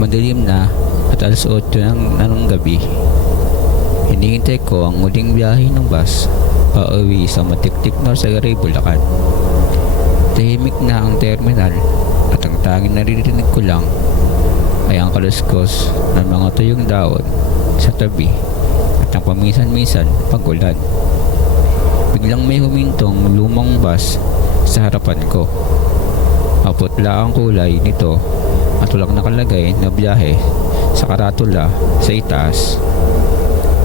Madilim na at alas 8 ng gabi. Hinihintay ko ang muling biyahe ng bus pauwi sa Matiktik Norsagaray, Bulacan. Tahimik na ang terminal at ang tanging naririnig ko lang ay ang kaluskos ng mga tuyong daon sa tabi at ang paminsan-minsan pag-ulan. Biglang may humintong lumang bus sa harapan ko. Maputla ang kulay nito at walang nakalagay na biyahe sa karatula sa itaas.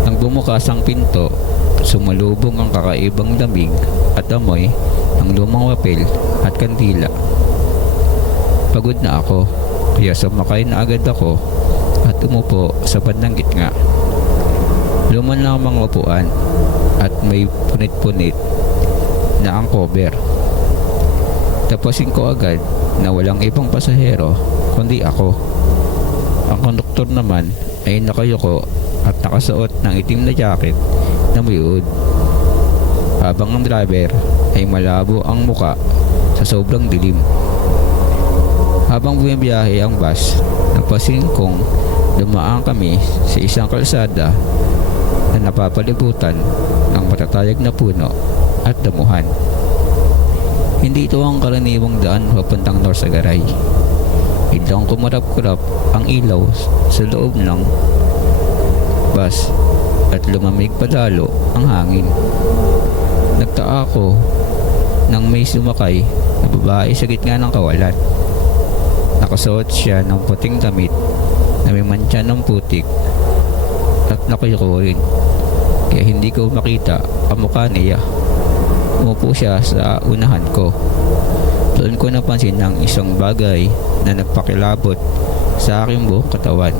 Nang bumukas ang pinto, sumalubong ang kakaibang lamig at amoy ng lumang papel at kandila. Pagod na ako, kaya sumakay na agad ako at umupo sa bandang gitna. Luma na ang mga upuan at may punit-punit na ang cover. Tapusin ko agad na walang ibang pasahero kundi ako. Ang konduktor naman ay nakayuko at nakasuot ng itim na jacket na may hood, habang ang driver ay malabo ang muka sa sobrang dilim. Habang bumibiyahe ang bus, napansin kong dumaan kami sa isang kalsada na napapalibutan ng matatayag na puno at damuhan. Hindi ito ang karaniwang daan papuntang Norsagaray. Biglang kumarap-kurap ang ilaw sa loob ng bus at lumamig pa lalo ang hangin. Nagtaka ako nang may sumakay na babae sa gitna ng kawalan. Nakasuot siya ng puting damit na may mantsa ng putik at nakayuko rin, kaya hindi ko makita ang mukha niya. Umupo siya sa unahan ko. Doon ko napansin ang isang bagay na nagpakilabot sa aking buong katawan.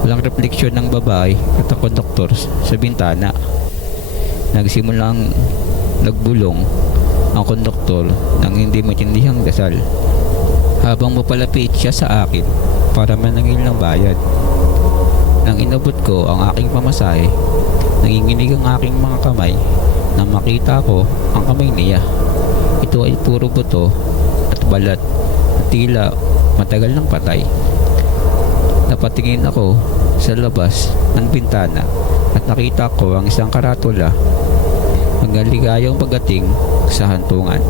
Walang refleksyon ng babae at ang konduktor sa bintana. Nagsimulang nagbulong ang konduktor ng hindi matindihang dasal habang mapalapit siya sa akin para manangil ng bayad. Nang inabot ko ang aking pamasahe, nanginginig ang aking mga kamay nang makita ko ang kamay niya. Ito ay puro buto at balat at tila matagal ng patay. Napatingin ako sa labas ng bintana at nakita ko ang isang karatula ng ligayang pagdating sa hantungan.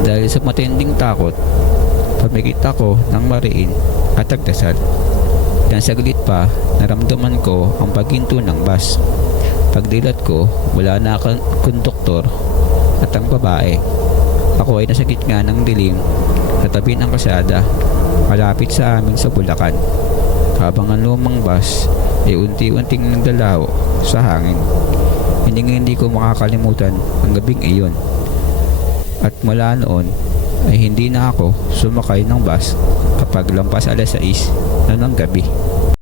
Dahil sa matinding takot, pamikit ako ng mariin at nagdasal. Nang saglit pa, naramdaman ko ang paghinto ng bus. Pagdilat ko, wala na ang konduktor at ang babae. Ako ay nasa gitna ng dilim sa tabi ng kalsada, malapit sa amin sa Bulacan, habang ang lumang bus ay unti-unting nagdalaw sa hangin. Hindi ko makakalimutan ang gabing iyon. At mula noon ay hindi na ako sumakay ng bus kapag lampas alas 6 na ng gabi.